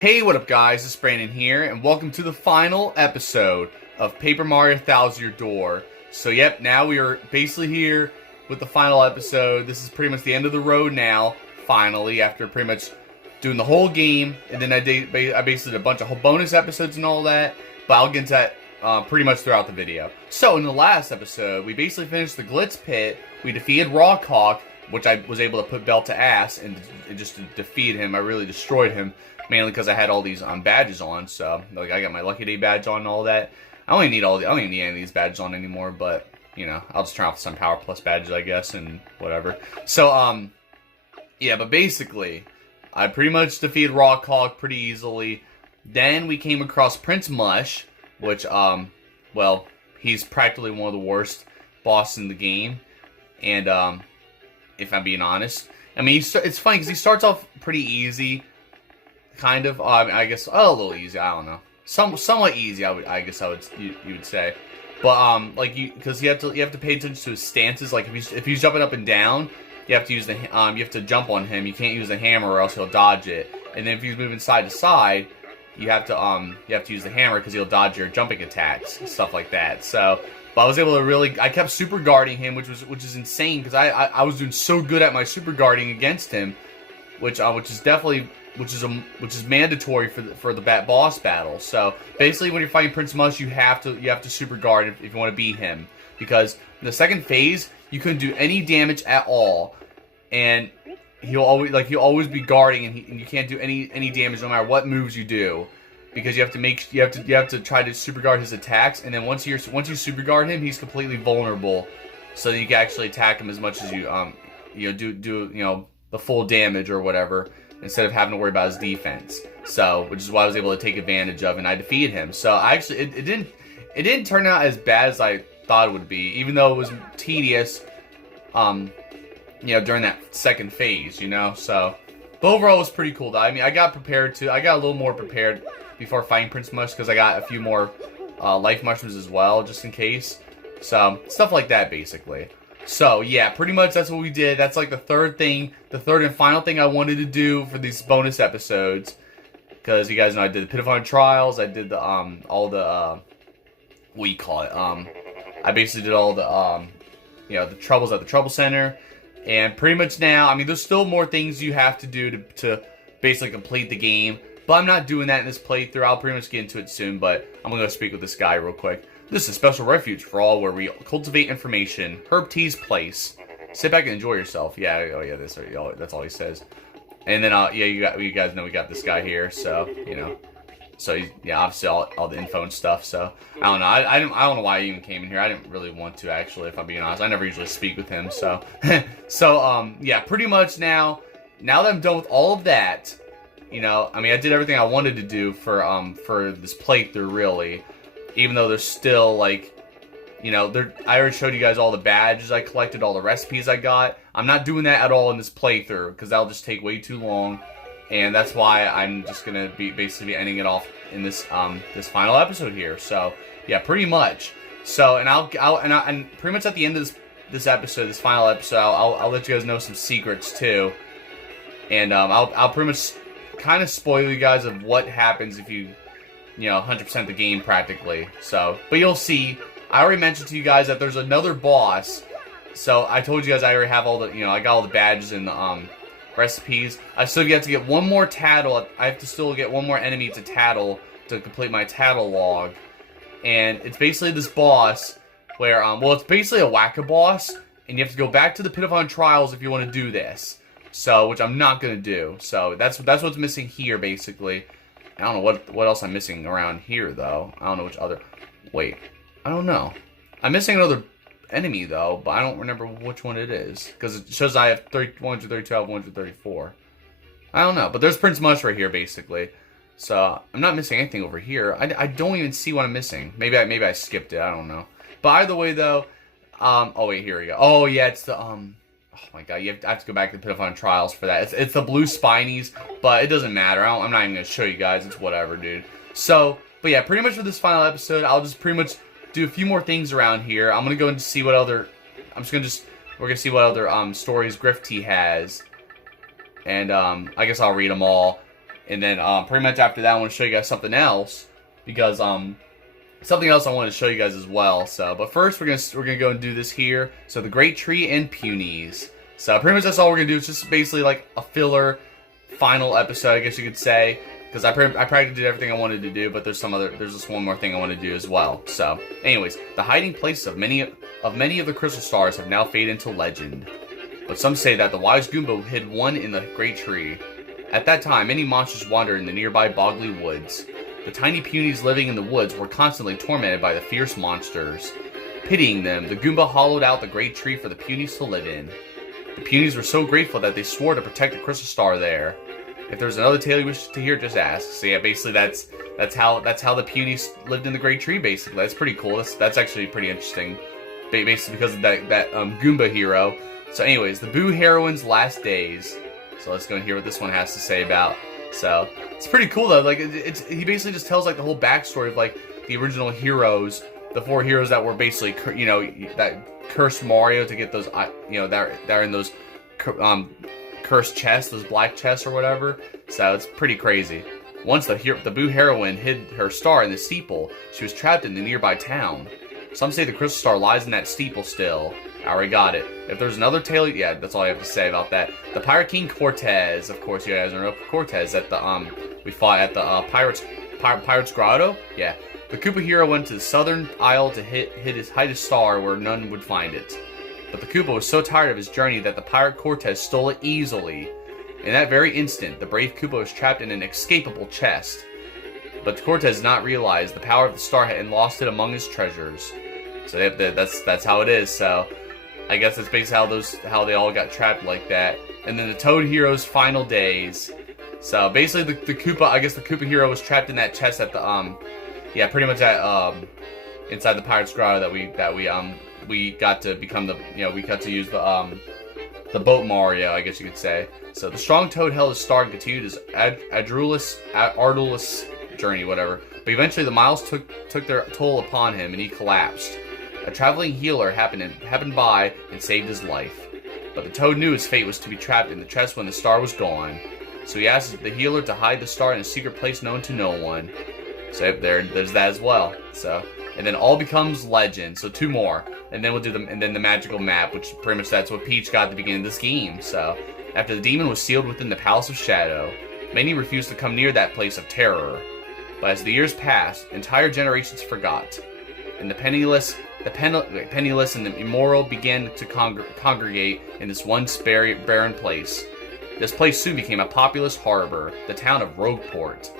Hey, what up guys, it's Brandon here, and welcome to the final episode of Paper Mario Thousand Year Door. So yep, now we are basically here with the final episode. This is pretty much the end of the road now, finally, after pretty much doing the whole game, and then I basically did a bunch of bonus episodes and all that, but I'll get into that pretty much throughout the video. So in the last episode, we basically finished the Glitz Pit, we defeated Rockhawk, which I was able to put belt to ass, and just to defeat him, I really destroyed him. Mainly because I had all these badges on, so like I got my Lucky Day badge on and all that. I don't even need any of these badges on anymore, but you know, I'll just turn off some Power Plus badges, I guess, and whatever. So yeah, but basically, I pretty much defeated Rockhawk pretty easily. Then we came across Prince Mush, which well, he's practically one of the worst bosses in the game, and if I'm being honest, I mean, it's funny because he starts off pretty easy. Kind of, I guess a little easy. I don't know, somewhat easy. I guess you would say, but like because you have to pay attention to his stances. Like if he's jumping up and down, you have to use you have to jump on him. You can't use the hammer or else he'll dodge it. And then if he's moving side to side, you have to use the hammer because he'll dodge your jumping attacks, stuff like that. So, but I was able to I kept super guarding him, which is insane because I was doing so good at my super guarding against him, which is mandatory for the boss battle. So basically, when you're fighting Prince Mush, you have to super guard if you want to beat him, because the second phase you couldn't do any damage at all, and he'll always be guarding, and you can't do any damage no matter what moves you do, because you have to try to super guard his attacks, and then once you super guard him, he's completely vulnerable, so that you can actually attack him as much as you do the full damage or whatever, instead of having to worry about his defense. So, which is what I was able to take advantage of, and I defeated him. So I actually, it didn't turn out as bad as I thought it would be, even though it was tedious, during that second phase, So, but overall it was pretty cool though. I mean, I got a little more prepared before fighting Prince Mush, because I got a few more life mushrooms as well, just in case. So, stuff like that, basically. So, yeah, pretty much that's what we did. That's like the third and final thing I wanted to do for these bonus episodes. Because you guys know I did the Pit of Fun Trials, I did the, all the, what do you call it? I basically did all the, the troubles at the Trouble Center. And pretty much now, I mean, there's still more things you have to do to basically complete the game. But I'm not doing that in this playthrough. I'll pretty much get into it soon, but I'm going to go speak with this guy real quick. This is a special refuge for all, where we cultivate information. Herb T's place. Sit back and enjoy yourself. Yeah, oh yeah, that's all he says. And then, yeah, you guys know we got this guy here, so, So, yeah, obviously all the info and stuff, so. I don't know, I don't know why I even came in here. I didn't really want to, actually, if I'm being honest. I never usually speak with him, so. So, yeah, pretty much now that I'm done with all of that, I mean, I did everything I wanted to do for this playthrough, really. Even though there's still, I already showed you guys all the badges I collected, all the recipes I got. I'm not doing that at all in this playthrough, because that'll just take way too long. And that's why I'm just going to be basically ending it off in this this final episode here. So, yeah, pretty much. So, and pretty much at the end of this final episode, I'll let you guys know some secrets, too. And I'll pretty much kind of spoil you guys of what happens if you 100% the game practically. So, but you'll see. I already mentioned to you guys that there's another boss. So I told you guys I already have all the, I got all the badges and the recipes. I still have to get one more tattle. I have to still get one more enemy to tattle to complete my tattle log. And it's basically this boss where, well, it's basically a whack-a-boss, and you have to go back to the Pit of Fun Trials if you want to do this. So, which I'm not gonna do. So that's what's missing here, basically. I don't know what else I'm missing around here, though. I don't know which other... Wait. I don't know. I'm missing another enemy, though, but I don't remember which one it is. Because it shows I have 132 out of 134. I don't know. But there's Prince Mush right here, basically. So, I'm not missing anything over here. I don't even see what I'm missing. Maybe I skipped it. I don't know. But either way, though... oh, wait. Here we go. Oh, yeah. It's the... Oh my god, I have to go back to the Pit of Fun Trials for that. It's the blue spinies, but it doesn't matter. I'm not even going to show you guys. It's whatever, dude. So, but yeah, pretty much for this final episode, I'll just pretty much do a few more things around here. I'm going to go and see what other... we're going to see what other stories Grifty has. And I guess I'll read them all. And then pretty much after that, I want to show you guys something else, because something else I want to show you guys as well. So, but first we're gonna go and do this here. So the Great Tree and Punies. So pretty much that's all we're gonna do. It's just basically like a filler final episode, I guess you could say, because I practically did everything I wanted to do. But there's just one more thing I want to do as well. So, anyways, the hiding places of many of the crystal stars have now faded into legend. But some say that the wise Goomba hid one in the Great Tree. At that time, many monsters wandered in the nearby Boggly Woods. The tiny Punies living in the woods were constantly tormented by the fierce monsters. Pitying them, the Goomba hollowed out the Great Tree for the Punies to live in. The Punies were so grateful that they swore to protect the crystal star there. If there's another tale you wish to hear, just ask. So yeah, basically that's how the Punies lived in the Great Tree. Basically, that's pretty cool. That's actually pretty interesting. Basically because of that Goomba hero. So anyways, the Boo Heroine's last days. So let's go and hear what this one has to say about. So it's pretty cool though. Like he basically just tells like the whole backstory of like the original heroes, the 4 heroes that were basically that cursed Mario to get those they're in those cursed chests, those black chests or whatever. So it's pretty crazy. Once the Boo Heroine hid her star in the steeple, she was trapped in the nearby town. Some say the crystal star lies in that steeple still. I already got it. If there's another tale, yeah, that's all I have to say about that. The Pirate King Cortez, of course, you guys know Cortez at the we fought at the Pirates Grotto. Yeah, the Koopa hero went to the southern isle to hide his star where none would find it. But the Koopa was so tired of his journey that the pirate Cortez stole it easily. In that very instant, the brave Koopa was trapped in an escapable chest. But Cortez did not realize the power of the star and lost it among his treasures. So that's how it is. So I guess that's basically how they all got trapped like that. And then the Toad Hero's final days. So basically the Koopa, I guess the Koopa hero was trapped in that chest at the yeah, pretty much at inside the Pirate's Grotto that we got to become we got to use the boat Mario, I guess you could say. So the strong Toad held his star and continued his arduous journey, whatever. But eventually the miles took their toll upon him and he collapsed. A traveling healer happened by and saved his life. But the Toad knew his fate was to be trapped in the chest when the star was gone. So he asked the healer to hide the star in a secret place known to no one. So there's that as well. So, and then all becomes legend. So 2 more. And then we'll do and then the magical map, which pretty much that's what Peach got at the beginning of this game. So after the demon was sealed within the Palace of Shadow, many refused to come near that place of terror. But as the years passed, entire generations forgot. And the penniless and the immoral began to congregate in this once barren place. This place soon became a populous harbor, the town of Rogueport.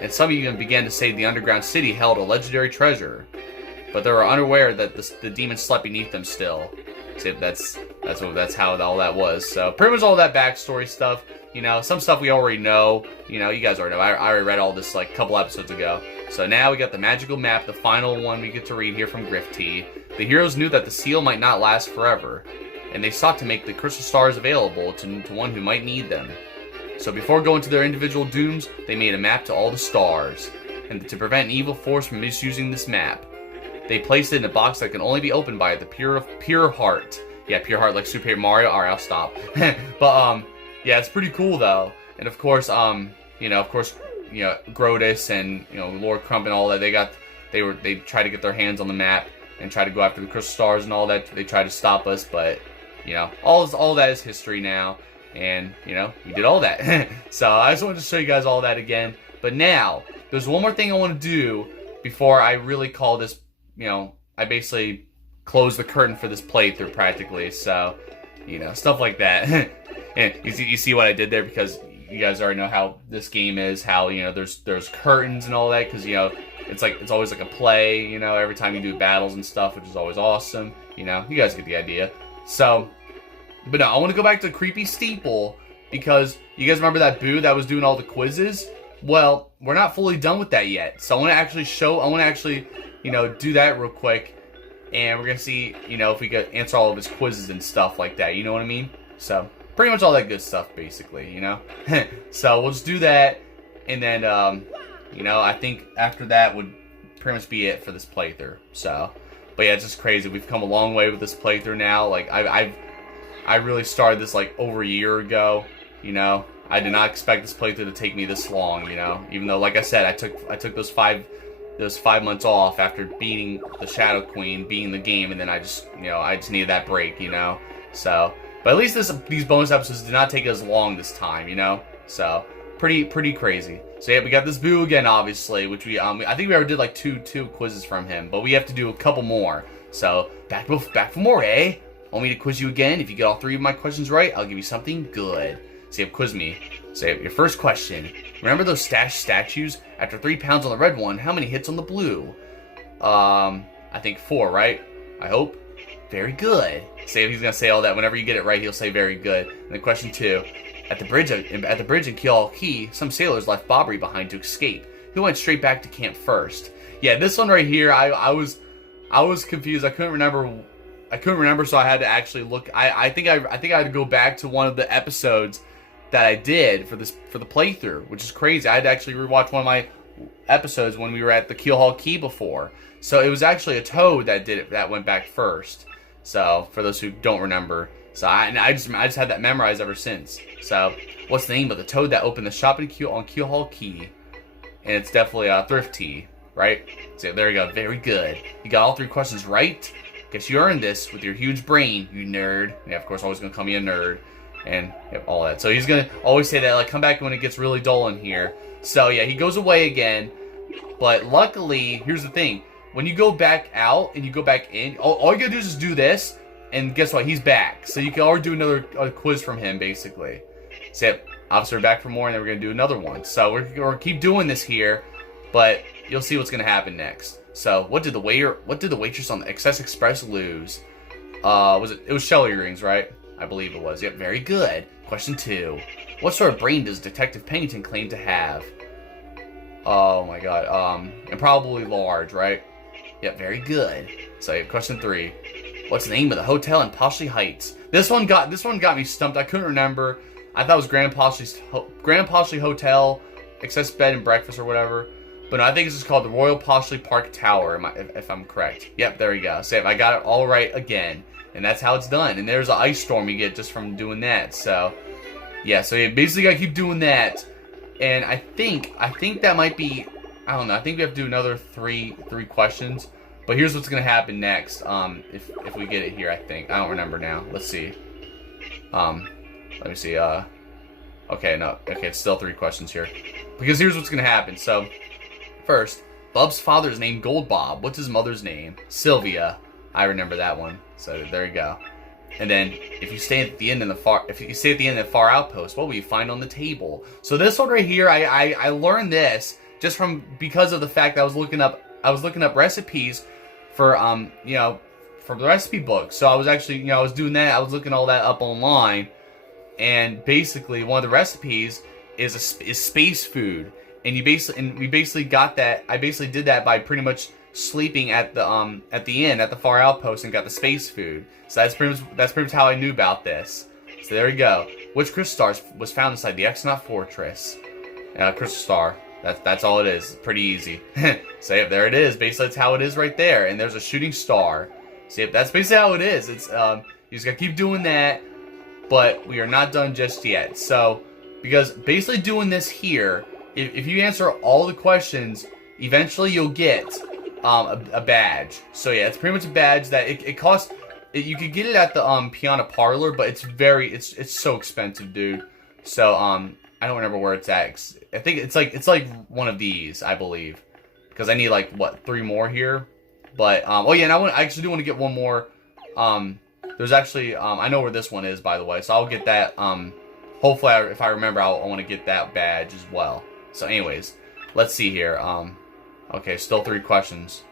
And some even began to say the underground city held a legendary treasure. But they were unaware that the demon slept beneath them still. So that's how all that was. So pretty much all that backstory stuff. Some stuff we already know. You guys already know. I already read all this like a couple episodes ago. So now we got the magical map, the final one we get to read here from Grifty. The heroes knew that the seal might not last forever, and they sought to make the crystal stars available to one who might need them. So before going to their individual dooms, they made a map to all the stars, and to prevent an evil force from misusing this map, they placed it in a box that can only be opened by the pure heart. Yeah, pure heart like Super Mario. Alright, I'll stop. But yeah, it's pretty cool though. And of course, Grotus and Lord Crump and all that, they tried to get their hands on the map and try to go after the crystal stars and all that. They tried to stop us, but all that is history now, and we did all that. So I just wanted to show you guys all that again. But now there's one more thing I want to do before I really call this. I basically close the curtain for this playthrough practically. So stuff like that. And you see what I did there, because you guys already know how this game is, how there's curtains and all that, because it's always like a play, every time you do battles and stuff, which is always awesome. You guys get the idea. So, but no, I want to go back to Creepy Steeple, because you guys remember that Boo that was doing all the quizzes? Well, we're not fully done with that yet. So I want to actually do that real quick, and we're gonna see if we could answer all of his quizzes and stuff like that. You know what I mean? So pretty much all that good stuff, basically, So we'll just do that, and then, I think after that would pretty much be it for this playthrough. So, but yeah, it's just crazy. We've come a long way with this playthrough now. Like, I really started this, like, over a year ago, I did not expect this playthrough to take me this long, you know. Even though, like I said, I took those 5 months off after beating the Shadow Queen, beating the game, and then I just needed that break, you know. So, but at least these bonus episodes did not take as long this time, you know. So, pretty crazy. So yeah, we got this Boo again, obviously, which I think we already did like two quizzes from him, but we have to do a couple more. So back for more, eh? Want me to quiz you again? If you get all 3 of my questions right, I'll give you something good. So you have quiz me. So your first question: remember those stashed statues? After 3 pounds on the red one, how many hits on the blue? I think 4, right? I hope. Very good. Say he's gonna say all that. Whenever you get it right, he'll say very good. And then question 2: at the bridge in Kiel Key, some sailors left Bobbery behind to escape. Who went straight back to camp first? Yeah, this one right here, I was confused. I couldn't remember, so I had to actually look. I think I had to go back to one of the episodes that I did for the playthrough, which is crazy. I had to actually rewatch one of my episodes when we were at the Keelhaul Key before. So it was actually a Toad that did it, that went back first. So for those who don't remember, so I just had that memorized ever since. So what's the name of the Toad that opened the shop on Keelhaul Key? And it's definitely Grifty, right? So there you go, very good. You got all 3 questions right. Guess you earned this with your huge brain, you nerd. Yeah, of course, always gonna call me a nerd. And all that. So he's gonna always say that, like, come back when it gets really dull in here. So yeah, he goes away again. But luckily, here's the thing: when you go back out and you go back in, all you gotta do is just do this, and guess what? He's back. So you can already do another quiz from him, basically. So yeah, obviously we're back for more, and then we're gonna do another one. So we're gonna keep doing this here, but you'll see what's gonna happen next. So what did the waitress on the Excess Express lose? It was Shelly rings, right? I believe it was. Yep, very good. Question 2. What sort of brain does Detective Pennington claim to have? Oh my god. And probably large, right? Yep, very good. So question 3. What's the name of the hotel in Poshley Heights? This one got me stumped. I couldn't remember. I thought it was Grand Poshley Hotel, Excess Bed and Breakfast or whatever. But no, I think it's just called the Royal Poshley Park Tower, if I'm correct. Yep, there we go. So I got it all right again. And that's how it's done. And there's an ice storm you get just from doing that. So, yeah. So you basically gotta keep doing that. And I think that might be, I don't know. I think we have to do another three questions. But here's what's gonna happen next. If we get it here, I think I don't remember now. Let's see. Let me see. Okay, no. Okay, it's still 3 questions here. Because here's what's gonna happen. So, first, Bub's father's name Gold Bob. What's his mother's name? Sylvia. I remember that one. So there you go. And then if you stay at the end of the far outpost, what will you find on the table? So this one right here, I learned this just because of the fact that I was looking up recipes for from the recipe book. So I was actually I was doing that. I was looking all that up online, and basically one of the recipes is space food. And we basically got that. I basically did that by pretty much sleeping at the inn at the far outpost and got the space food. So that's pretty much how I knew about this. So there you go. Which crystal star was found inside the Exonaut Fortress? Crystal star. That's all it is. Pretty easy. So yep, there it is. Basically, that's how it is right there. And there's a shooting star. So yep, that's basically how it is. It's you just gotta keep doing that. But we are not done just yet. So because basically doing this here, if you answer all the questions, eventually you'll get a badge. So yeah, it's pretty much a badge that it costs. You could get it at the Piano Parlor, but it's so expensive, dude. So I don't remember where it's at. I think it's like one of these, I believe, because I need like what 3 more here. But oh yeah, and I actually do want to get one more. There's actually I know where this one is, by the way, so I'll get that. Hopefully, if I remember, I want to get that badge as well. So anyways, let's see here. Okay, still 3 questions.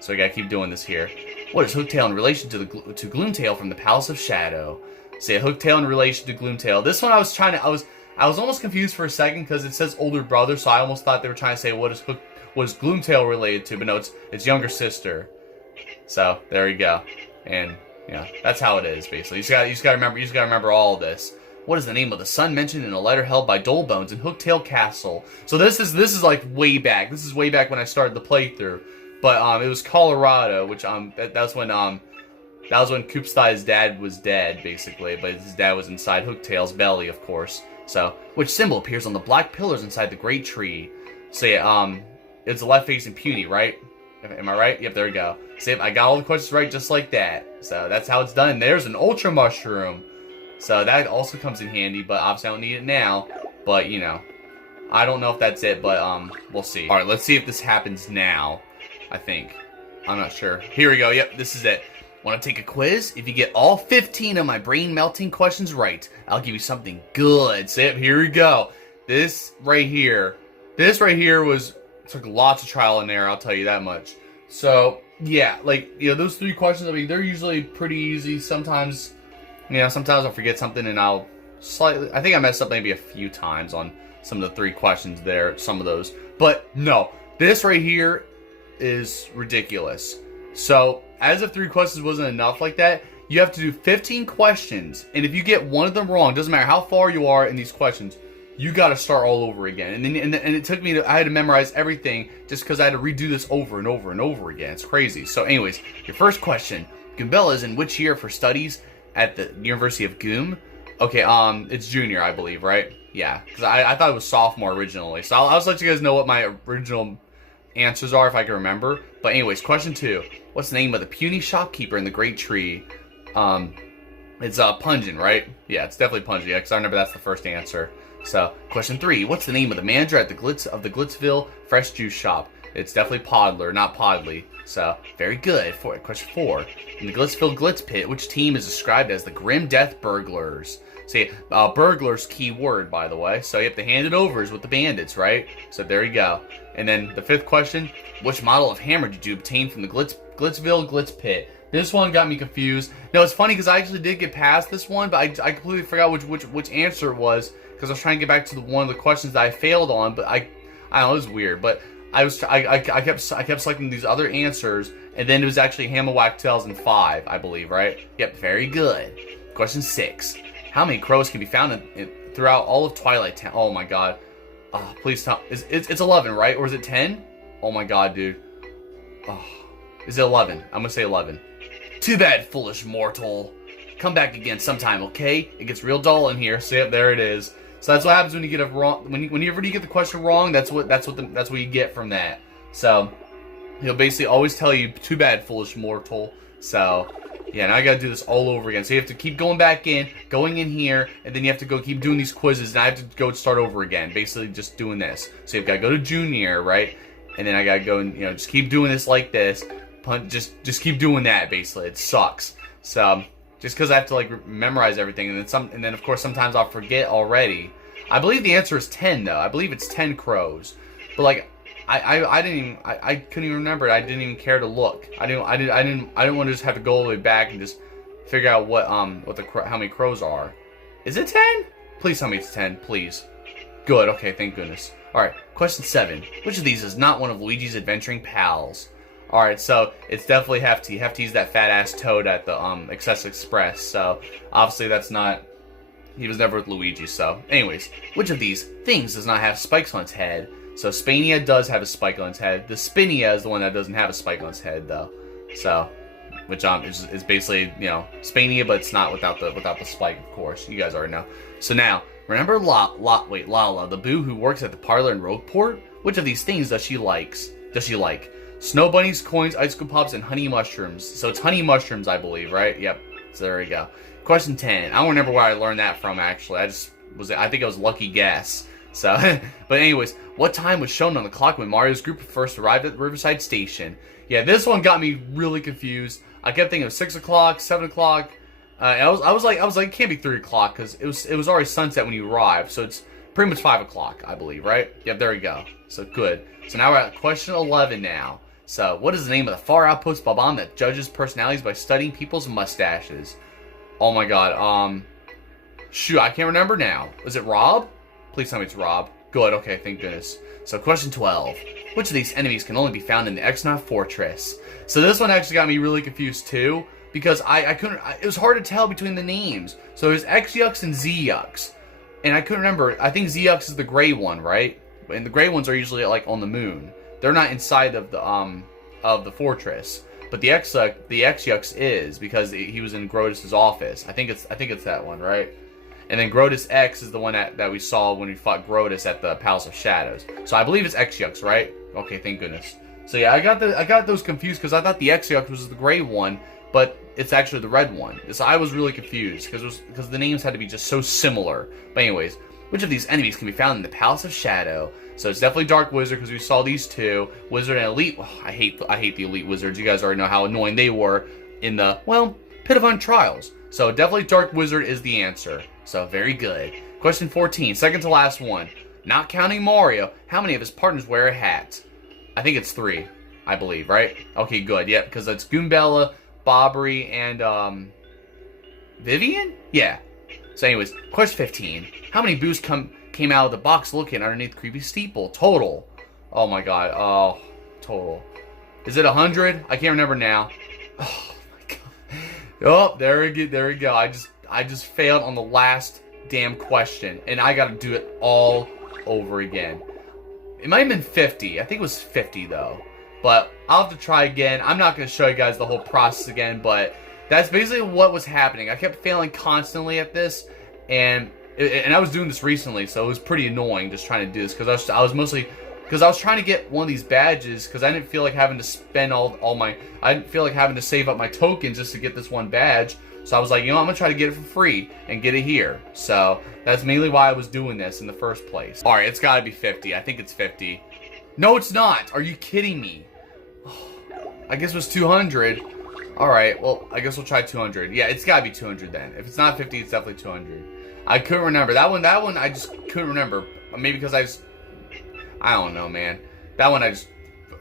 So we gotta keep doing this here. What is Hooktail in relation to Gloomtail from the Palace of Shadow? Say Hooktail in relation to Gloomtail. This one I was almost confused for a second because it says older brother, so I almost thought they were trying to say what is Gloomtail related to, but no, it's younger sister. So there you go. And yeah, that's how it is basically. You just gotta remember all of this. What is the name of the sun mentioned in a letter held by Dolebones in Hooktail Castle? So this is like way back. This is way back when I started the playthrough. But it was Colorado, which that was when Koopstai's dad was dead, basically. But his dad was inside Hooktail's belly, of course. So, which symbol appears on the black pillars inside the great tree? So yeah, it's the left-facing puny, right? Am I right? Yep, there we go. See, I got all the questions right just like that. So that's how it's done. There's an ultra mushroom. So that also comes in handy, but obviously I don't need it now. But, you know, I don't know if that's it, but we'll see. Alright, let's see if this happens now, I think. I'm not sure. Here we go. Yep, this is it. Want to take a quiz? If you get all 15 of my brain-melting questions right, I'll give you something good. So, yep, here we go. This right here took lots of trial and error, I'll tell you that much. So, yeah, like, you know, those 3 questions, I mean, they're usually pretty easy. Sometimes, you know, sometimes I'll forget something and I'll slightly, I think I messed up maybe a few times on some of the 3 questions there, some of those. But, no, this right here is ridiculous. So, as if 3 questions wasn't enough like that, you have to do 15 questions, and if you get one of them wrong, doesn't matter how far you are in these questions, you got to start all over again. And then and it took me I had to memorize everything just because I had to redo this over and over and over again. It's crazy. So anyways, your first question. Goombella is in which year for studies at the University of Goom? Okay, it's junior, I believe, right? Yeah, because I thought it was sophomore originally. So I'll just let you guys know what my original answers are if I can remember. But anyways, question 2. What's the name of the puny shopkeeper in the Great Tree? It's Pungent, right? Yeah, it's definitely Pungent, yeah, because I remember that's the first answer. So, question 3. What's the name of the manager at the Glitzville Fresh Juice Shop? It's definitely Podler, not Podley. So, very good. Question 4. In the Glitzville Glitz Pit, which team is described as the Grim Death Burglars? See, burglars key word, by the way. So, you have to hand it over is with the bandits, right? So, there you go. And then the 5th question. Which model of hammer did you obtain from the Glitzville Glitz Pit? This one got me confused. No, it's funny because I actually did get past this one, but I completely forgot which answer it was because I was trying to get back to one of the questions that I failed on. But I don't know, it was weird. But I kept selecting these other answers, and then it was actually Hammerwhack 2005, I believe, right? Yep, very good. Question 6. How many crows can be found throughout all of Twilight Town? Oh my god. Oh, please tell. It's 11, right? Or is it 10? Oh my god, dude. Oh, is it 11? I'm gonna say 11. Too bad, foolish mortal. Come back again sometime, okay? It gets real dull in here. So yep, there it is. So that's what happens when you get a wrong. Whenever you get the question wrong, that's what you get from that. So he'll basically always tell you, "Too bad, foolish mortal." So yeah, now I gotta do this all over again. So you have to keep going back in, going in here, and then you have to go keep doing these quizzes, and I have to go start over again. Basically, just doing this. So you've got to go to junior, right? And then I gotta go and just keep doing this like this. Just keep doing that. Basically, it sucks. So just because I have to like memorize everything, and then of course sometimes I'll forget already. I believe the answer is 10 though. I believe it's 10 crows. But like I couldn't even remember it. I didn't even care to look. I didn't want to just have to go all the way back and just figure out how many crows are. Is it 10? Please tell me it's 10, please. Good. Okay, thank goodness. All right, question 7. Which of these is not one of Luigi's adventuring pals? All right, so it's definitely Hefty. Hefty's that fat-ass toad at the Excess Express. So obviously that's not. He was never with Luigi. So, anyways, which of these things does not have spikes on its head? So Spania does have a spike on its head. The Spinia is the one that doesn't have a spike on its head, though. So, which is basically Spania, but it's not without the spike, of course. You guys already know. So now. Remember Lala, the boo who works at the parlor in Rogueport? Which of these things does she like? Snow bunnies, coins, ice cream pops, and honey mushrooms. So it's honey mushrooms, I believe, right? Yep. So there we go. Question 10. I don't remember where I learned that from, actually. I think it was lucky guess. So, but anyways, what time was shown on the clock when Mario's group first arrived at Riverside Station? Yeah, this one got me really confused. I kept thinking of 6 o'clock, 7 o'clock. I was like, it can't be 3 o'clock because it was already sunset when you arrived, so it's pretty much 5 o'clock, I believe, right? Yep, there we go. So good. So now we're at question 11 now. So what is the name of the far outpost Bob-omb that judges personalities by studying people's mustaches? Oh my god. Shoot, I can't remember now. Is it Rob? Please tell me it's Rob. Good. Okay, thank goodness. So question 12. Which of these enemies can only be found in the Exnaut Fortress? So this one actually got me really confused too. Because I couldn't, it was hard to tell between the names. So there's X-Yux and Z-Yux. And I couldn't remember, I think Z-Yux is the gray one, right? And the gray ones are usually like on the moon. They're not inside of the fortress. But the X-Yux is, because he was in Grodus' office. I think it's that one, right? And then Grotus X is the one that we saw when we fought Grotus at the Palace of Shadows. So I believe it's X-Yux, right? Okay, thank goodness. So yeah, I got those confused because I thought the X-Yux was the gray one, but it's actually the red one. So I was really confused because the names had to be just so similar. But anyways, which of these enemies can be found in the Palace of Shadow? So it's definitely Dark Wizard because we saw these two, Wizard and Elite. Oh, I hate the Elite Wizards. You guys already know how annoying they were in the, well, Pit of Untrials. So definitely Dark Wizard is the answer. So very good. Question 14, second to last one. Not counting Mario, how many of his partners wear a hat? I think it's 3, I believe, right? Okay, good. Yep, because it's Goombella, Bobbery, and Vivian? Yeah. So anyways, question 15. How many boos came out of the box looking underneath Creepy Steeple? Total. Oh my god. Oh, total. Is it 100? I can't remember now. Oh my god. Oh, there we go. I just failed on the last damn question, and I gotta do it all over again. It might have been 50. I think it was 50 though. But I'll have to try again. I'm not gonna show you guys the whole process again, but that's basically what was happening. I kept failing constantly at this, and I was doing this recently, so it was pretty annoying just trying to do this because I was mostly because I was trying to get one of these badges because I didn't feel like having to spend all my I didn't feel like having to save up my tokens just to get this one badge. So I was like, you know, I'm gonna try to get it for free and get it here. So that's mainly why I was doing this in the first place. All right, it's got to be 50. I think it's 50. No, it's not. Are you kidding me? I guess it was 200. Alright, well, I guess we'll try 200. Yeah, it's gotta be 200 then. If it's not 50, it's definitely 200. I couldn't remember. That one I just couldn't remember. Maybe because I don't know, man. That one I just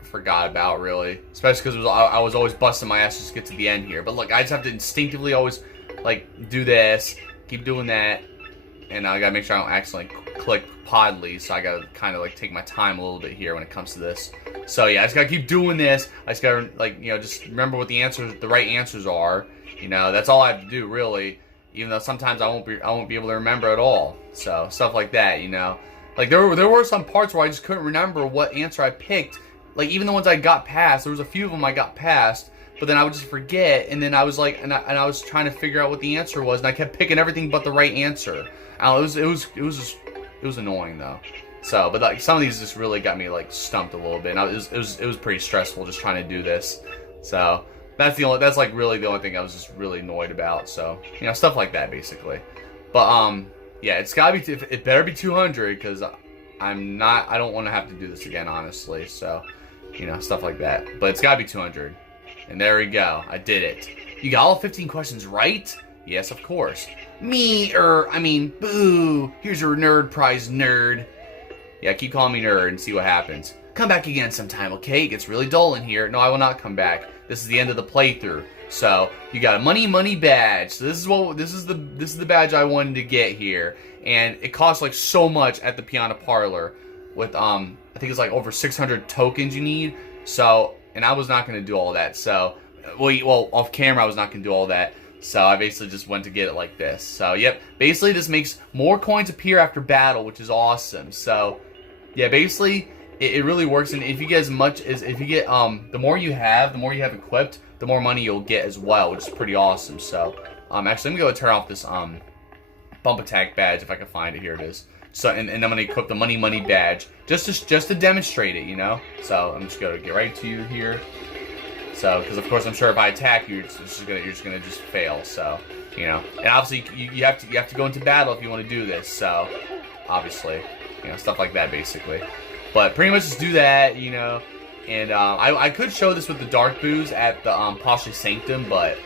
forgot about, really. Especially because I was always busting my ass just to get to the end here. But look, I just have to instinctively always, like, do this, keep doing that, and I gotta make sure I don't accidentally click Podly, so I gotta kind of, like, take my time a little bit here when it comes to this. So yeah, I just gotta keep doing this. I just gotta, like, you know, just remember what the right answers are. You know, that's all I have to do, really. Even though sometimes I won't be able to remember at all. So stuff like that, you know. Like there were some parts where I just couldn't remember what answer I picked. Like even the ones I got past, there was a few of them I got past, but then I would just forget, and then I was like, and I was trying to figure out what the answer was, and I kept picking everything but the right answer. I don't know, it was annoying though. So, but like some of these just really got me like stumped a little bit. And it was pretty stressful just trying to do this. So that's like really the only thing I was just really annoyed about. So you know, stuff like that basically. But yeah, it's gotta be. It better be 200 because I don't want to have to do this again, honestly. So you know, stuff like that. But it's gotta be 200. And there we go. I did it. You got all 15 questions right? Yes, of course. Boo. Here's your nerd prize, nerd. Yeah, keep calling me nerd and see what happens. Come back again sometime, okay? It gets really dull in here. No, I will not come back. This is the end of the playthrough. So, you got a money badge. So this is the badge I wanted to get here. And it costs like so much at the Piano Parlor with I think it's like over 600 tokens you need. So, and I was not going to do all that. So, well, off camera I was not going to do all that. So I basically just went to get it like this. So, yep. Basically, this makes more coins appear after battle, which is awesome. So, yeah, basically, it really works. And if you get as much as, if you get, the more you have equipped, the more money you'll get as well, which is pretty awesome. So, actually, let me go turn off this, bump attack badge if I can find it. Here it is. So, and I'm going to equip the money badge just to demonstrate it, you know? So, I'm just going to get right to you here. So, because of course I'm sure if I attack you, you're just gonna fail. So, you know, and obviously you have to go into battle if you want to do this. So, obviously, you know, stuff like that basically. But pretty much just do that, you know. And I could show this with the Dark Boos at the Poshly Sanctum, but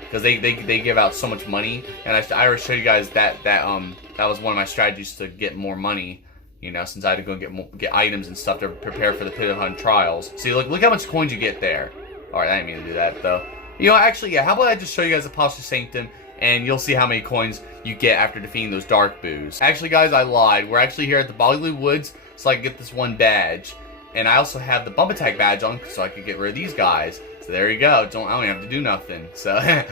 because they give out so much money, and I already showed you guys that was one of my strategies to get more money. You know, since I had to go and get items and stuff to prepare for the Pit of Hunt trials. See, look how much coins you get there. Alright, I didn't mean to do that, though. You know, actually, yeah, how about I just show you guys the Poshly Sanctum, and you'll see how many coins you get after defeating those Dark Boos. Actually, guys, I lied. We're actually here at the Boggly Woods, so I can get this one badge. And I also have the Bump Attack badge on, so I could get rid of these guys. So there you go. I don't have to do nothing. So, I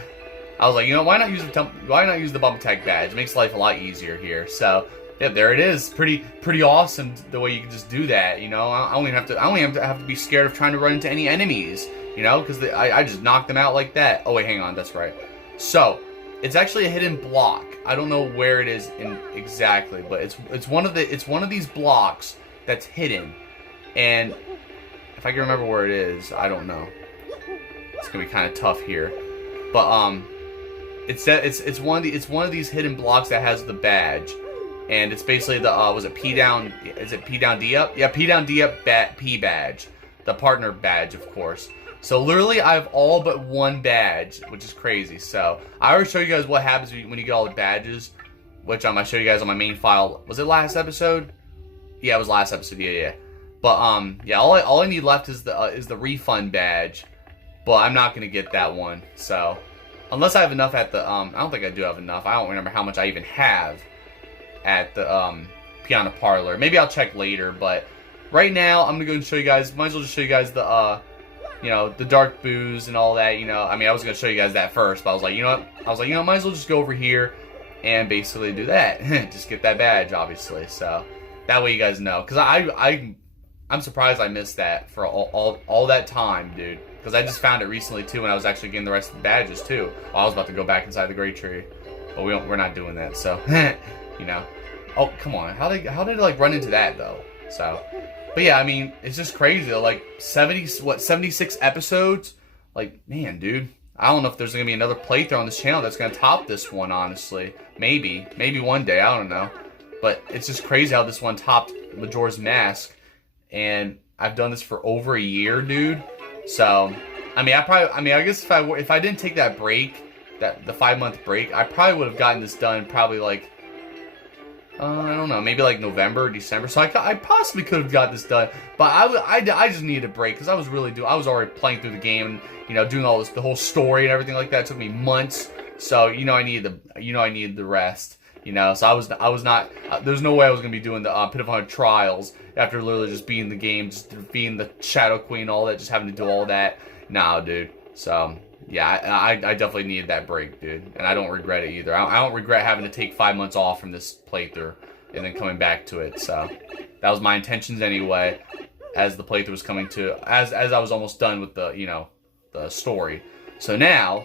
was like, you know, why not use the Bump Attack badge? It makes life a lot easier here. So, yeah, there it is. Pretty awesome the way you can just do that, you know. I don't even have to be scared of trying to run into any enemies. You know, because I just knocked them out like that. Oh, wait, hang on. That's right. So, It's actually a hidden block. I don't know where it is exactly, but it's one of these blocks that's hidden. And if I can remember where it is, I don't know. It's gonna be kind of tough here, but it's one of these hidden blocks that has the badge, and it's basically the was it P down? Is it P down D up? Yeah, P down D up P badge, the partner badge, of course. So literally, I have all but one badge, which is crazy. So I already showed you guys what happens when you get all the badges, which I showed you guys on my main file. Was it last episode? Yeah, it was last episode. Yeah. But yeah, all I need left is the refund badge, but I'm not gonna get that one. So unless I have enough at the I don't think I do have enough. I don't remember how much I even have at the piano parlor. Maybe I'll check later. But right now, I'm gonna go and show you guys. Might as well just show you guys the you know, the dark booze and all that. You know, I mean, I was gonna show you guys that first, but I was like, you know what? Might as well just go over here and basically do that. Just get that badge, obviously. So that way you guys know, because I'm surprised I missed that for all that time, dude. Because I just found it recently too, when I was actually getting the rest of the badges too. Well, I was about to go back inside the great tree, but we're not doing that. So, you know. Oh, come on. How did it like run into that though? So, but yeah, I mean, it's just crazy though. Like 76 episodes. Like, man, dude. I don't know if there's gonna be another playthrough on this channel that's gonna top this one. Honestly, maybe one day. I don't know. But it's just crazy how this one topped Majora's Mask. And I've done this for over a year, dude. So, I guess if I didn't take that break, the 5-month break, I probably would have gotten this done probably like, I don't know, maybe like November or December. So I possibly could have got this done, but I just needed a break because I was already playing through the game and, you know, doing all this, the whole story and everything like that. It took me months. So, you know, I needed the rest. You know, so I was not. There's no way I was gonna be doing the Pit of 100 Trials after literally just being the game, just being the Shadow Queen, all that, just having to do all that. Nah, dude. So yeah, I definitely needed that break, dude, and I don't regret it either. I don't regret having to take 5 months off from this playthrough and then coming back to it. So that was my intentions anyway, as the playthrough was coming to, as I was almost done with the, you know, the story. So now.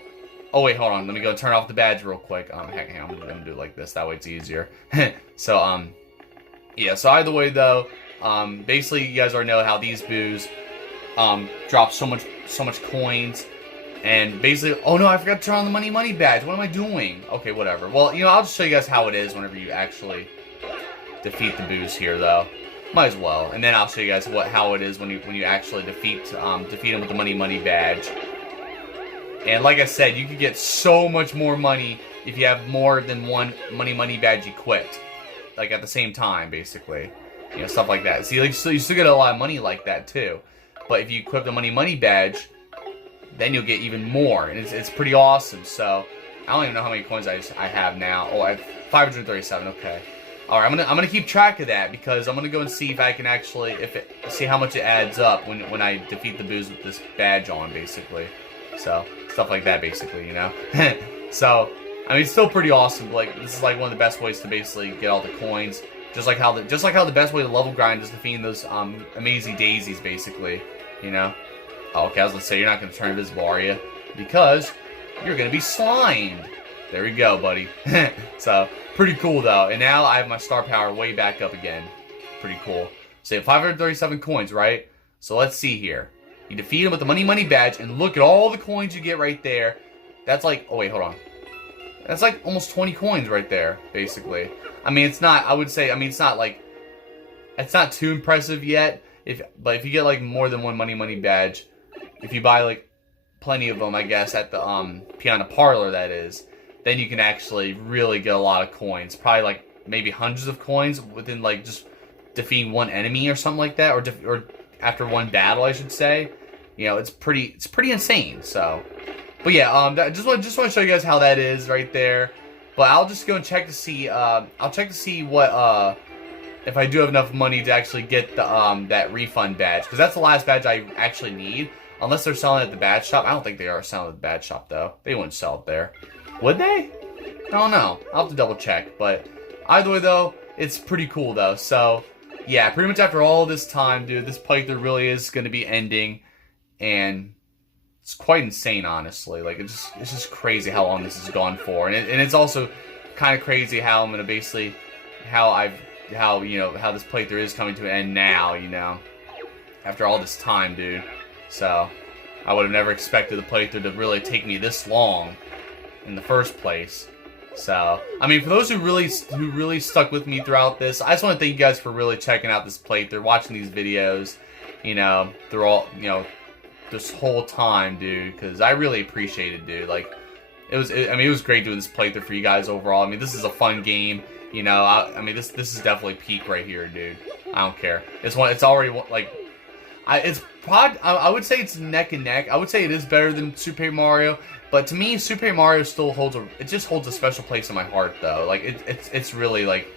Oh wait, hold on. Let me go turn off the badge real quick. Hang on, I'm gonna do it like this. That way it's easier. So yeah. So either way though, basically you guys already know how these boos drop so much coins, and basically, oh no, I forgot to turn on the money badge. What am I doing? Okay, whatever. Well, you know, I'll just show you guys how it is whenever you actually defeat the boos here though. Might as well, and then I'll show you guys how it is when you actually defeat them with the money badge. And like I said, you can get so much more money if you have more than one money badge equipped. Like at the same time, basically. You know, stuff like that. See, like, so you still get a lot of money like that too. But if you equip the money badge, then you'll get even more. And it's pretty awesome. So, I don't even know how many coins I have now. Oh, I have 537, okay. Alright, I'm gonna keep track of that because I'm gonna go and see if I can actually see how much it adds up when I defeat the boos with this badge on, basically. So, stuff like that, basically, you know? So, I mean, it's still pretty awesome. Like, this is like one of the best ways to basically get all the coins. Just like how the best way to level grind is defeating those amazing daisies, basically, you know? Oh, okay, I was gonna say, you're not gonna turn invisible, are you? Because you're gonna be slimed. There we go, buddy. So, pretty cool, though. And now I have my star power way back up again. Pretty cool. So, 537 coins, right? So, let's see here. You defeat him with the money badge, and look at all the coins you get right there. That's like, oh wait, hold on. That's like almost 20 coins right there, basically. I mean, it's not, I would say, I mean, it's not like, it's not too impressive yet. But if you get like more than one money badge, if you buy like plenty of them, I guess, at the piano parlor, that is, then you can actually really get a lot of coins. Probably like maybe hundreds of coins within like just defeating one enemy or something like that, or after one battle, I should say. You know, it's pretty insane. So, but yeah, just want to show you guys how that is right there. But I'll just go and check to see. I'll check to see what if I do have enough money to actually get the that refund badge, because that's the last badge I actually need. Unless they're selling it at the badge shop. I don't think they are selling it at the badge shop though. They wouldn't sell it there, would they? I don't know. I'll have to double check. But either way though, it's pretty cool though. So yeah, pretty much after all this time, dude, this playthrough really is going to be ending. And it's quite insane, honestly. Like, it's just crazy how long this has gone for, and it's also kind of crazy how I'm gonna basically how this playthrough is coming to an end now, you know, after all this time, dude. So I would have never expected the playthrough to really take me this long in the first place. So, I mean, for those who really stuck with me throughout this, I just want to thank you guys for really checking out this playthrough, watching these videos, you know, through all, you know, this whole time, dude, because I really appreciate it, dude. Like, it was great doing this playthrough for you guys overall. I mean, this is a fun game, you know. I mean, this is definitely peak right here, dude. I don't care. It's already, like, I would say it's neck and neck. I would say it is better than Super Paper Mario, but to me, Super Paper Mario still holds a special place in my heart, though. Like, it's really, like,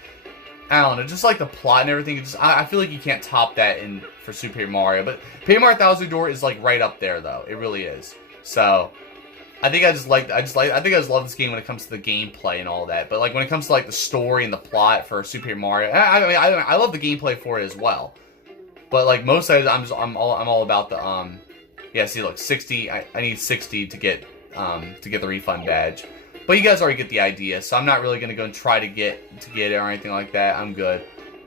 I don't know, just like the plot and everything. I feel like you can't top that for Super Paper Mario. But Paper Mario Thousand Door is like right up there, though. It really is. So I think I just love this game when it comes to the gameplay and all that. But like when it comes to like the story and the plot for Super Paper Mario, I love the gameplay for it as well. But like most of it, I'm all about the yeah. See, look, 60. I need 60 to get the refund badge. But you guys already get the idea, so I'm not really gonna go and try to get it or anything like that. I'm good,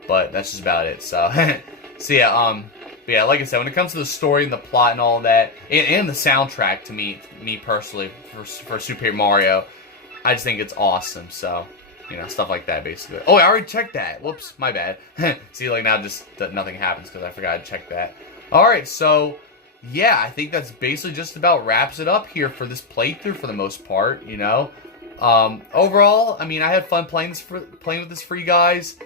but that's just about it. So, so yeah, but yeah, like I said, when it comes to the story and the plot and all that, and the soundtrack, to me personally, for Super Paper Mario, I just think it's awesome. So, you know, stuff like that, basically. Oh, I already checked that. Whoops, my bad. See, like now, just that nothing happens because I forgot to check that. All right, so. Yeah, I think that's basically just about wraps it up here for this playthrough for the most part, you know. Overall, I mean, I had fun playing with this for you guys,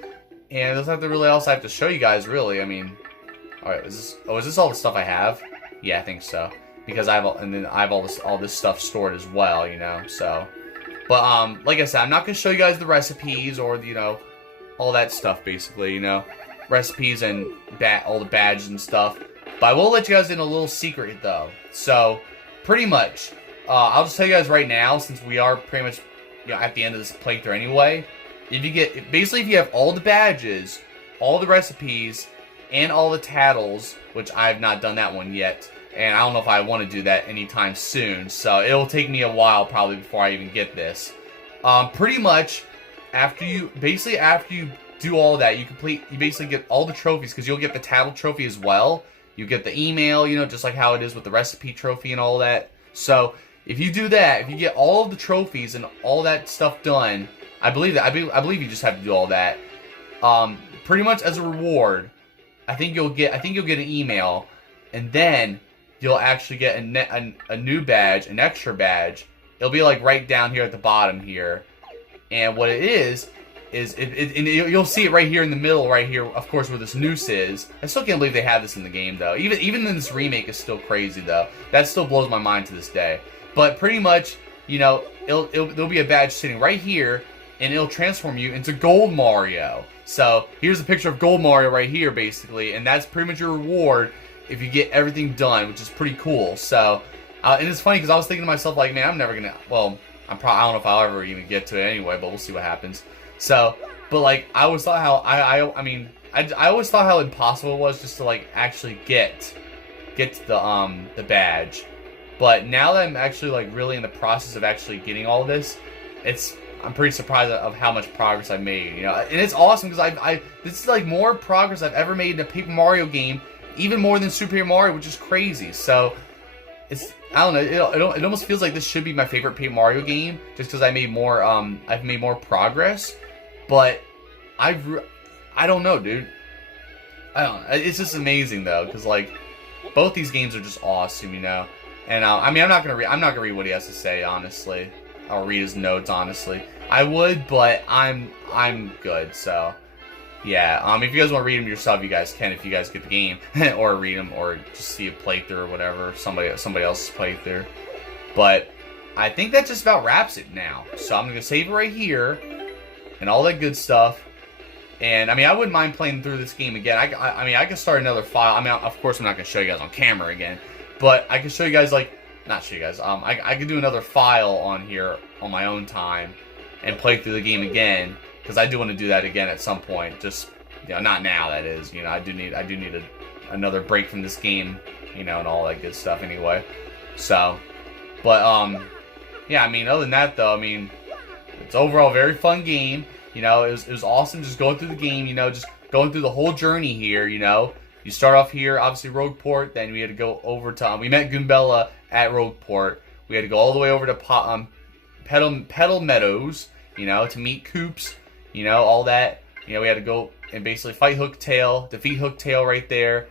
and there's nothing really else I have to show you guys, really. I mean, all right, is this all the stuff I have? Yeah, I think so, because I have all this stuff stored as well, you know. So, but like I said, I'm not gonna show you guys the recipes or you know, all that stuff, basically, you know, recipes and all the badges and stuff. But I will let you guys in a little secret, though. So, pretty much, I'll just tell you guys right now, since we are pretty much, you know, at the end of this playthrough anyway. If you have all the badges, all the recipes, and all the tattles, which I have not done that one yet, and I don't know if I want to do that anytime soon. So it'll take me a while probably before I even get this. Pretty much, after you do all that, you basically get all the trophies because you'll get the tattle trophy as well. You get the email, you know, just like how it is with the recipe trophy and all that. So, if you do that, if you get all of the trophies and all that stuff done, I believe you just have to do all that. Pretty much as a reward, I think you'll get an email, and then you'll actually get a new badge, an extra badge. It'll be like right down here at the bottom here, and what it is you'll see it right here in the middle, right here, of course, where this noose is. I still can't believe they have this in the game, though. Even in this remake is still crazy, though. That still blows my mind to this day. But pretty much, you know, there'll be a badge sitting right here, and it'll transform you into Gold Mario. So here's a picture of Gold Mario right here, basically, and that's pretty much your reward if you get everything done, which is pretty cool. So, and it's funny because I was thinking to myself, like, man, I'm never gonna. Well, I don't know if I'll ever even get to it anyway, but we'll see what happens. So, but like, I always thought how I always thought how impossible it was just to like actually get the badge. But now that I'm actually like really in the process of actually getting all this, I'm pretty surprised of how much progress I made. You know, and it's awesome because this is like more progress I've ever made in a Paper Mario game, even more than Super Paper Mario, which is crazy. So I don't know. It almost feels like this should be my favorite Paper Mario game, just because I've made more progress. But I don't know, dude. I don't know. It's just amazing though, because like both these games are just awesome, you know. And I mean, I'm not gonna read what he has to say, honestly. I'll read his notes, honestly. I would, but I'm good. So yeah. If you guys want to read them yourself, you guys can if you guys get the game, or read them, or just see a playthrough or whatever, somebody else's playthrough. But I think that just about wraps it now. So I'm gonna save it right here. And all that good stuff. And, I mean, I wouldn't mind playing through this game again. I mean, I could start another file. I mean, of course, I'm not going to show you guys on camera again. But I can show you guys, like, not show you guys. I could do another file on here on my own time and play through the game again. Because I do want to do that again at some point. Just, you know, not now, that is. You know, I do need another break from this game, you know, and all that good stuff anyway. So, but yeah, I mean, other than that though, I mean, it's overall a very fun game. You know, it was awesome just going through the game. You know, just going through the whole journey here. You know, you start off here, obviously Rogueport. Then we had to go over to we met Goombella at Rogueport. We had to go all the way over to Petal Meadows. You know, to meet Koops. You know, all that. You know, we had to go and basically fight Hooktail, defeat Hooktail right there.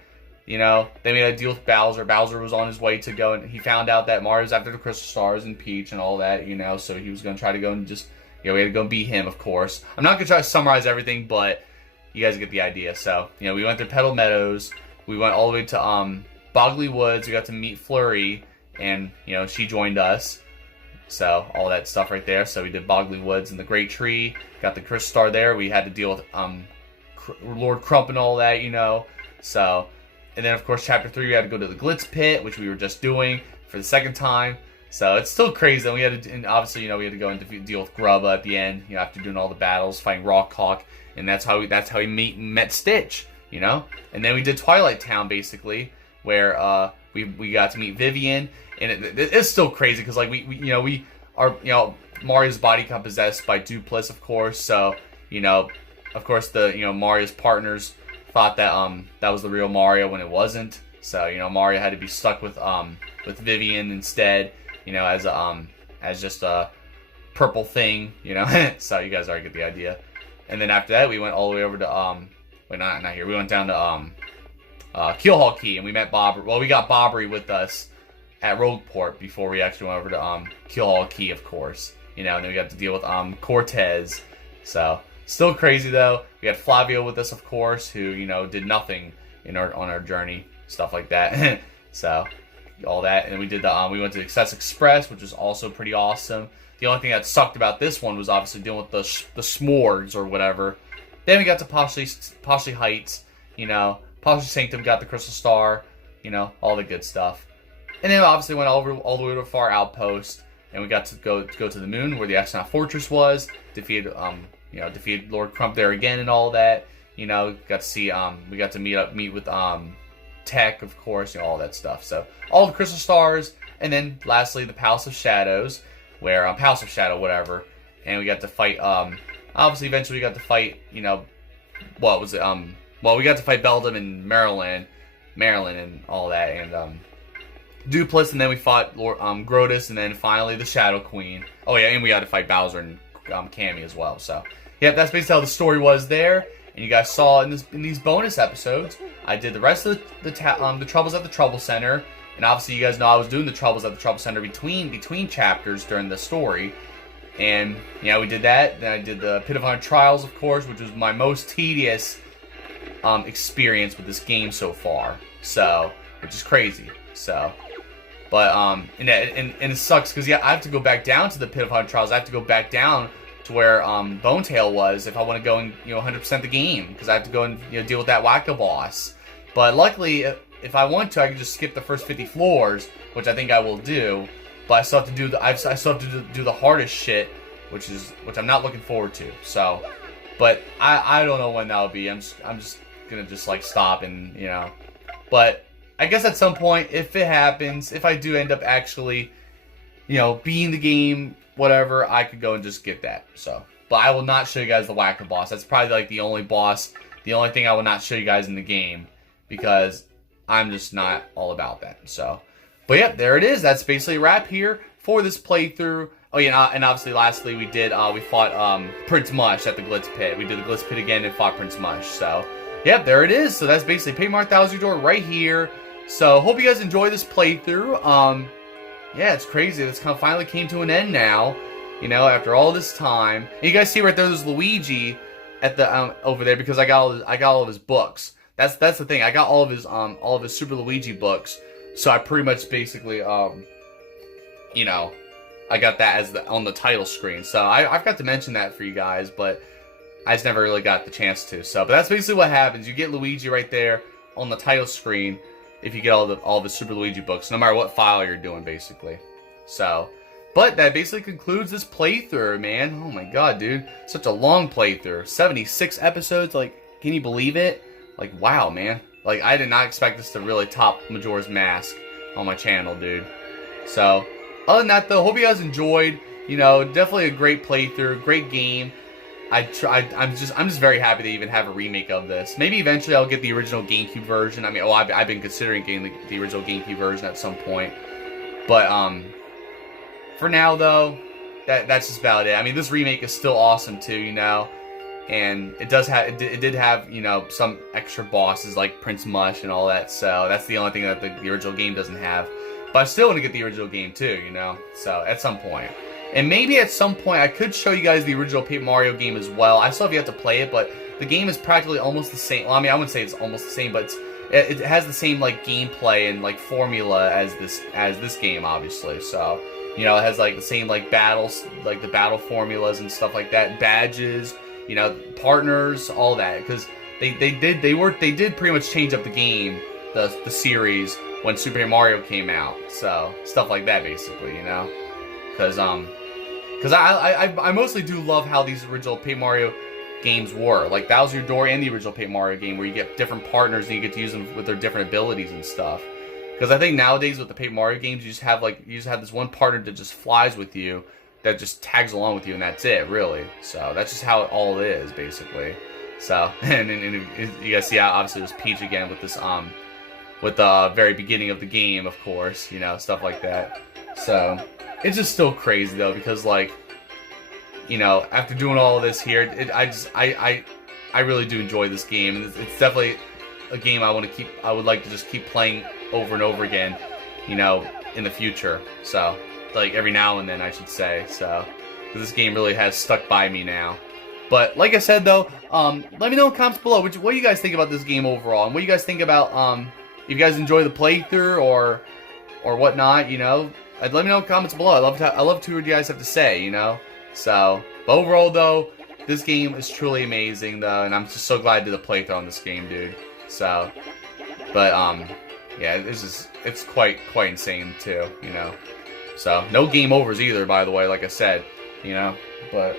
You know, then we had to deal with Bowser. Bowser was on his way to go, and he found out that Mario's after the Crystal Stars and Peach and all that, you know, so he was going to try to go and just, you know, we had to go and beat him, of course. I'm not going to try to summarize everything, but you guys get the idea. So, you know, we went through Petal Meadows. We went all the way to Boggly Woods. We got to meet Flurry, and, you know, she joined us. So, all that stuff right there. So, we did Boggly Woods and the Great Tree. Got the Crystal Star there. We had to deal with Lord Crump and all that, you know. So, and then, of course, Chapter 3, we had to go to the Glitz Pit, which we were just doing for the second time. So, it's still crazy. And we had to, and obviously, you know, we had to go and deal with Grubba at the end, you know, after doing all the battles, fighting Rawkhawk. And that's how we met Stitch, you know. And then we did Twilight Town, basically, where we got to meet Vivian. And it's still crazy because, like, we are, you know, Mario's body got possessed by Dupless, of course. So, you know, of course, Mario's partners thought that that was the real Mario when it wasn't. So, you know, Mario had to be stuck with Vivian instead, you know, as just a purple thing, you know. So you guys already get the idea. And then after that, we went all the way over to wait, not here. We went down to Keelhaul Key, and we met Bob. Well, we got Bobbery with us at Rogueport before we actually went over to Keelhaul Key, of course. You know, and then we got to deal with Cortez. So still crazy though. We had Flavio with us, of course, who, you know, did nothing on our journey, stuff like that. So all that, and we did we went to Excess Express, which was also pretty awesome. The only thing that sucked about this one was obviously dealing with the Smorgs or whatever. Then we got to Poshly Heights, you know. Poshly Sanctum got the Crystal Star, you know, all the good stuff. And then we obviously went all the way to a far outpost, and we got to go to the moon where the Astronaut Fortress was. Defeated Lord Crump there again and all that. You know, got to see we got to meet with Tech, of course, you know, all that stuff. So all the Crystal Stars, and then lastly the Palace of Shadows, where Palace of Shadow, whatever, and we got to fight. Obviously, eventually, we got to fight. You know, what was it? Well, we got to fight Beldam and Marilyn, and all that, and Dupless, and then we fought Lord Grotus, and then finally the Shadow Queen. Oh yeah, and we got to fight Bowser and Cammy as well. So yeah, that's basically how the story was there. And you guys saw in these bonus episodes, I did the rest of the Troubles at the Trouble Center. And obviously, you guys know I was doing the Troubles at the Trouble Center between chapters during the story. And, yeah, we did that. Then I did the Pit of 100 Trials, of course, which was my most tedious experience with this game so far. So, which is crazy. So, but, and it sucks because, yeah, I have to go back down to the Pit of 100 Trials. I have to go back down to where Bonetail was if I want to go and, you know, 100% the game. Because I have to go and, you know, deal with that Wacko boss. But luckily, if I want to, I can just skip the first 50 floors, which I think I will do. But I still have to do the hardest shit, which I'm not looking forward to. So, but I don't know when that'll be. I'm just gonna like stop and, you know. But I guess at some point, if it happens, if I do end up actually, you know, beating the game, whatever, I could go and just get that. So, but I will not show you guys the Wacko boss. That's probably like the only thing I will not show you guys in the game, because I'm just not all about that. So, but yeah, there it is. That's basically a wrap here for this playthrough. Oh yeah, and obviously lastly we fought Prince Mush at the Glitz Pit. We did the Glitz Pit again and fought Prince Mush. So, yep, there it is. So that's basically Paper Mario Thousand Door right here. So, hope you guys enjoy this playthrough. Yeah, it's crazy. This kind of finally came to an end now, you know, after all this time. And you guys see right there, there's Luigi at the over there because I got all of his books. That's the thing. I got all of his Super Luigi books. So I pretty much basically you know, I got that as on the title screen. So I've got to mention that for you guys, but I just never really got the chance to. So, but that's basically what happens. You get Luigi right there on the title screen if you get all of the Super Luigi books, no matter what file you're doing, basically. So, but that basically concludes this playthrough, man. Oh my god, dude. Such a long playthrough. 76 episodes, like, can you believe it? Like, wow, man. Like, I did not expect this to really top Majora's Mask on my channel, dude. So, other than that though, hope you guys enjoyed. You know, definitely a great playthrough, great game. I'm just very happy to even have a remake of this. Maybe eventually I'll get the original GameCube version. I mean, I've been considering getting the original GameCube version at some point. But for now though, that's just about it. I mean, this remake is still awesome too, you know. And it did have, you know, some extra bosses like Prince Mush and all that. So that's the only thing that the original game doesn't have. But I still want to get the original game too, you know. So at some point. And maybe at some point I could show you guys the original Paper Mario game as well. I still have yet to play it, but the game is practically almost the same. Well, I mean, I wouldn't say it's almost the same, but it has the same like gameplay and like formula as this game, obviously. So, you know, it has like the same like battles, like the battle formulas and stuff like that, badges, you know, partners, all that. Because they did pretty much change up the game, the series when Super Mario came out. So stuff like that, basically, you know, because I mostly do love how these original Paper Mario games were. Like, that was your door in the original Paper Mario game, where you get different partners and you get to use them with their different abilities and stuff. Because I think nowadays with the Paper Mario games, you just have this one partner that just flies with you, that just tags along with you, and that's it, really. So that's just how it all is, basically. So, and you guys see how obviously there's Peach again with this with the very beginning of the game, of course, you know, stuff like that. So it's just still crazy though, because like, you know, after doing all of this here, I really do enjoy this game, and it's definitely a game I would like to just keep playing over and over again, you know, in the future. So like every now and then, I should say. So this game really has stuck by me now. But like I said though, let me know in the comments below what do you guys think about this game overall, and what do you guys think about if you guys enjoy the playthrough or whatnot, you know. Let me know in the comments below. I love to hear what you guys have to say, you know. So, but overall though, this game is truly amazing though, and I'm just so glad I did a playthrough on this game, dude. So, but yeah, it's quite insane too, you know. So, no game overs either, by the way, like I said, you know. But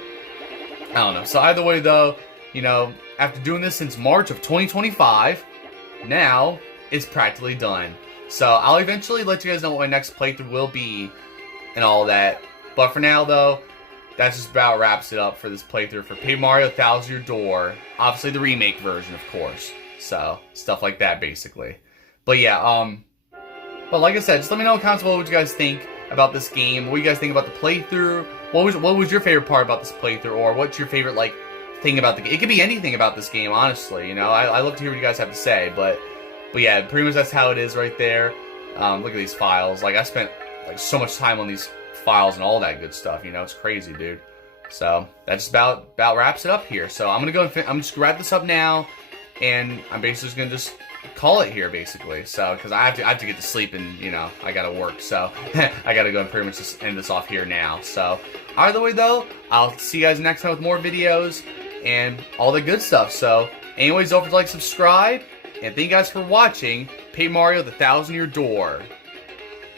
I don't know. So either way though, you know, after doing this since March of 2025, now it's practically done. So I'll eventually let you guys know what my next playthrough will be and all that. But for now though, that just about wraps it up for this playthrough for Paper Mario Thousand Year Door. Obviously the remake version, of course. So, stuff like that, basically. But yeah, but like I said, just let me know in the comments below what you guys think about this game. What you guys think about the playthrough. What was your favorite part about this playthrough? Or what's your favorite, like, thing about the game? It could be anything about this game, honestly. You know, I love to hear what you guys have to say. But yeah, pretty much that's how it is right there. Look at these files. Like, I spent like so much time on these files and all that good stuff. You know, it's crazy, dude. So that just about wraps it up here. So I'm gonna go and I'm just gonna wrap this up now, and I'm basically just gonna just call it here, basically. So because I have to get to sleep, and you know I gotta work. So I gotta go and pretty much just end this off here now. So either way though, I'll see you guys next time with more videos and all the good stuff. So anyways, don't forget to like, subscribe. And thank you guys for watching Paper Mario: The Thousand Year Door.